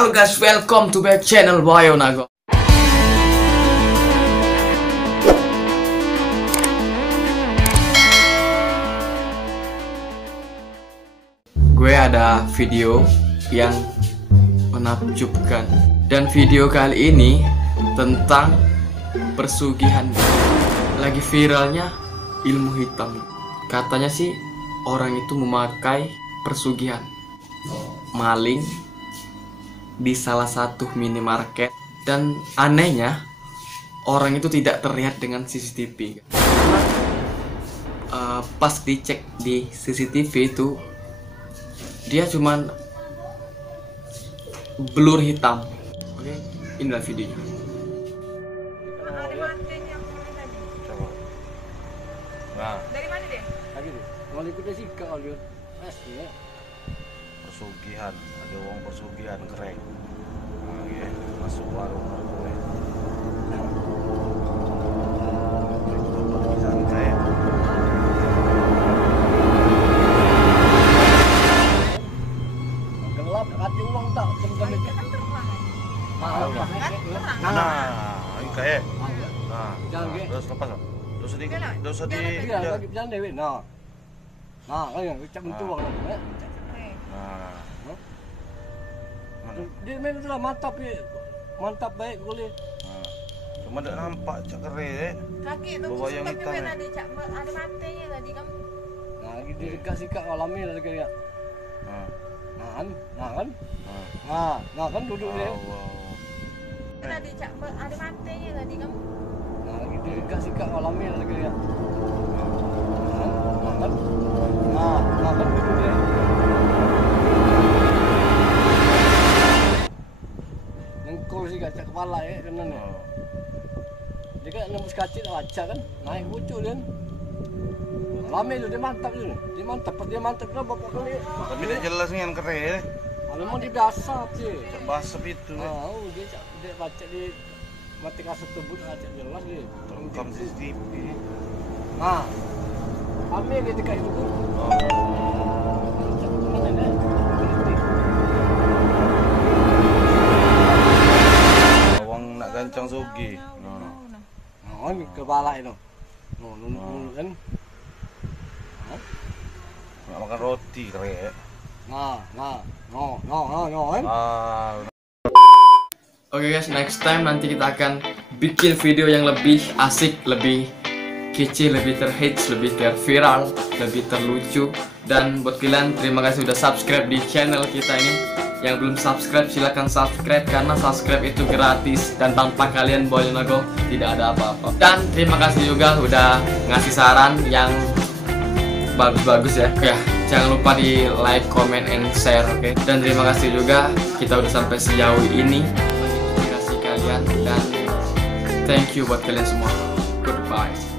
Halo guys, welcome to back channel Bayo Nago. Gue ada video yang menakjubkan, dan video kali ini tentang persugihan. Lagi viralnya ilmu hitam. Katanya sih orang itu memakai persugihan, maling di salah satu minimarket, dan anehnya orang itu tidak terlihat dengan CCTV. Pas dicek di CCTV itu dia cuman blur hitam. Oke, inilah videonya. Nah, dari mana deh? Lagi deh, mau ikut sih kalau dia asli. persugihan, ada uang persugihan keren. Nah, ya, masuk warung gue. Santai. Gelap, kasih uang tak jam-jam itu. Nah, ini kayak. Nah, Jangan ke. terus lepas. Terus di, terus di. Iya, lagi jalan dewe. Nah, kan yang cak bentuk uang. Nah, mana? Dia memang sudah mantap ya, mantap baik boleh. Nah, cuma tak nampak cak keren. Kaki tu Bawa yang tapi hitam, mana ada cak ada matanya tadi kan. Nah, lagi dia dekat sikat alami lah dekat dia. Nah, Nah kan duduk dia. wow. Kan ada cak ada matanya tadi kan. Nah, lagi dia dekat sikat alami lah dekat dia. Nah kan duduk dia. Nengkol sih cak kepala ya kena ni. Oh. Dia kan nembus kacit aja kan, naik pucuk dia. Lama tu dia mantap tu. Dia mantap kan bapak kali. Tapi tidak jelas ni yang keren. Memang dia biasa je. Cak basep itu. Dia baca di mati kasut tubuh baca jelas dia. Terekam CCTV. Nah, kami dia dekat itu pun. Awang nak gancang Sogi. Nah, ni kepala itu. Kan. Nak makan roti keren. Nah, kan. Oke guys, next time nanti kita akan bikin video yang lebih asik, lebih kece, lebih terhits, lebih terviral, lebih terlucu. Dan buat kalian, terima kasih sudah subscribe di channel kita ini. Yang belum subscribe silahkan subscribe, karena subscribe itu gratis dan tanpa kalian Bayo Nago tidak ada apa-apa. Dan terima kasih juga udah ngasih saran yang bagus-bagus ya. Ya, jangan lupa di like, comment, and share, oke? Dan terima kasih juga kita udah sampai sejauh ini menginspirasi kalian, dan thank you buat kalian semua. Goodbye.